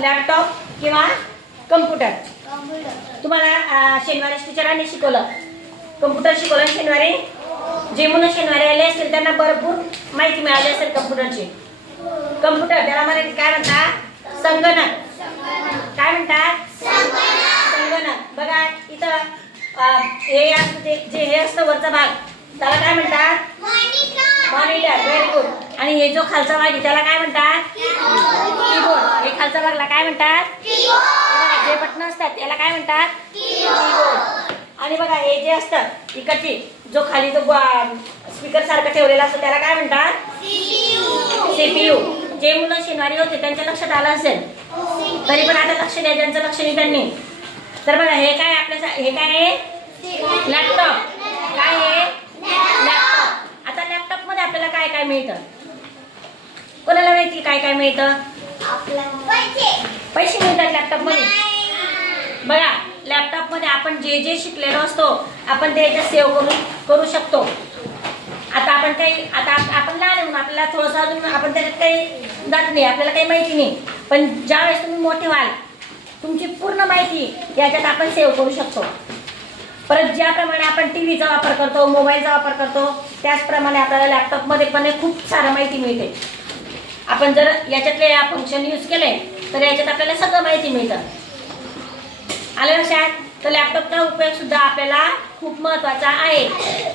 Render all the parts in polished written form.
Laptop किंवा computer. तुम्हाला शनिवारी टीचरांनी शिकवलं, कम्प्युटर शिकवलं शनिवारी. जे मुलं शनिवारी आले असतील त्यांना भरपूर माहिती मिळाली असेल कम्प्युटरची. कम्प्युटर त्याला मराठीत काय म्हणतात? संगणक. काय म्हणतात? संगणक. बघा इथं हे असतं जे हे असतं वरचा भाग त्याला काय म्हणतात? मॉनिटर. Very good. आणि हे जो खालचा भाग आहे त्याला काय म्हणतात? कीबोर्ड. हे खालचा भागला काय म्हणतात? जे बटन असतात याला काय म्हणतात? कीबोर्ड. आणि बघा हे जे असतं इकडची जो खाली जो स्पीकर सारखं ठेवलेला असतो त्याला काय म्हणतात? सीपीयू. जे मुलं शनिवारी होते त्यांच्या लक्षात आलं असेल, तरी पण आता लक्ष द्या ज्यांचं लक्ष नाही त्यांनी. तर बघा हे काय आपल्या हे काय आहे? लॅपटॉप. काय आहे? लॅपटॉप. आता लॅपटॉप मध्ये आपल्याला काय काय मिळतं? कोणाला माहिती काय काय मिळतं? पैसे मिळतात लॅपटॉप मध्ये. बघा लॅपटॉप मध्ये आपण जे जे शिकलेलो असतो आपण ते याच्यात सेव्ह करू शकतो. आता आपण लहान आहे म्हणून आपल्याला थोडंसं अजून आपण त्याच्यात काही जात नाही, आपल्याला काही माहिती नाही. पण ज्यावेळेस तुम्ही मोठे व्हाल तुमची पूर्ण माहिती याच्यात आपण सेव्ह करू शकतो. परत ज्याप्रमाणे आपण टीव्हीचा वापर करतो, मोबाईलचा वापर करतो, त्याचप्रमाणे आपल्याला लॅपटॉपमध्ये पण खूप सारं माहिती मिळते. आपण जर याच्यातले फंक्शन यूज केले तर याच्यात आपल्याला सगळं माहिती मिळतं. आलं लक्षात? तर लॅपटॉपचा उपयोग सुद्धा आपल्याला खूप महत्त्वाचा आहे.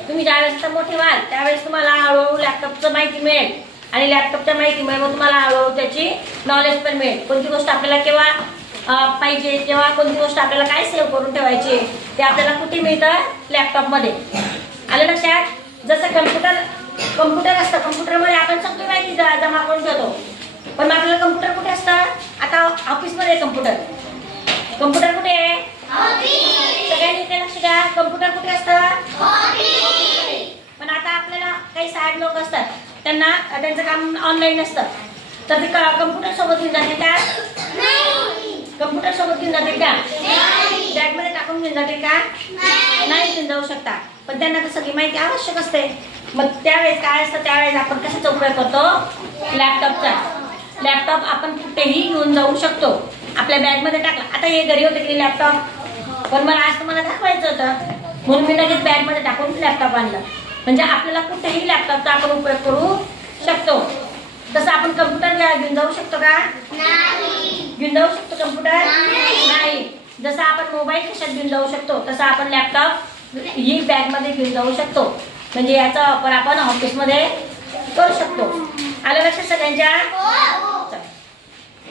तुम्ही ज्यावेळेस मोठे व्हाल त्यावेळेस तुम्हाला हळूहळू लॅपटॉपचं माहिती मिळेल आणि लॅपटॉपच्या माहितीमुळे मग तुम्हाला हळूहळू त्याची नॉलेज पण मिळेल. कोणती गोष्ट आपल्याला केव्हा पाहिजे, तेव्हा कोणती गोष्ट आपल्याला काय सेव्ह करून ठेवायची ते आपल्याला कुठे मिळतं? लॅपटॉपमध्ये. आलं लक्षात? जसं कम्प्युटर असतं, कम्प्युटरमध्ये आपण सगळी माहिती जमा करून ठेवतो. पण आपल्याला कम्प्युटर कुठे असतं? आता ऑफिसमध्ये कम्प्युटर कुठे आहे? सगळ्यांनी इथे लक्ष द्या. कम्प्युटर कुठे असतं? पण आता आपल्याला काही साहेब लोक असतात त्यांचं काम ऑनलाईन असतं, तर ते कम्प्युटर सोबत घेऊन जाते का? कम्प्युटर सोबत घेऊन जाते का? बॅगमध्ये टाकून घेऊन जाते का? नाही घेऊन जाऊ शकता. पण त्यांना तर सगळी माहिती आवश्यक असते. मग त्यावेळेस काय असतं? त्यावेळेस आपण कशाचा उपयोग करतो? लॅपटॉपचा. लॅपटॉप आपण कुठेही घेऊन जाऊ शकतो. आपल्या बॅगमध्ये टाकला. आता हे घरी होते की लॅपटॉप, पण मला आज तुम्हाला दाखवायचं होतं म्हणून मी लगेच बॅगमध्ये टाकून लॅपटॉप आणलं. म्हणजे आपल्याला कुठेही लॅपटॉपचा आपण उपयोग करू शकतो. तसं आपण कम्प्युटर घेऊन जाऊ शकतो का? घेऊन जाऊ शकतो कम्प्युटर? नाही. जसं आपण मोबाईल खिशात घेऊन जाऊ शकतो तसं आपण लॅपटॉप ही बॅगमध्ये घेऊन जाऊ शकतो. म्हणजे याचा वापर आपण ऑफिसमध्ये करू शकतो. आलं लक्षात सगळ्यांच्या?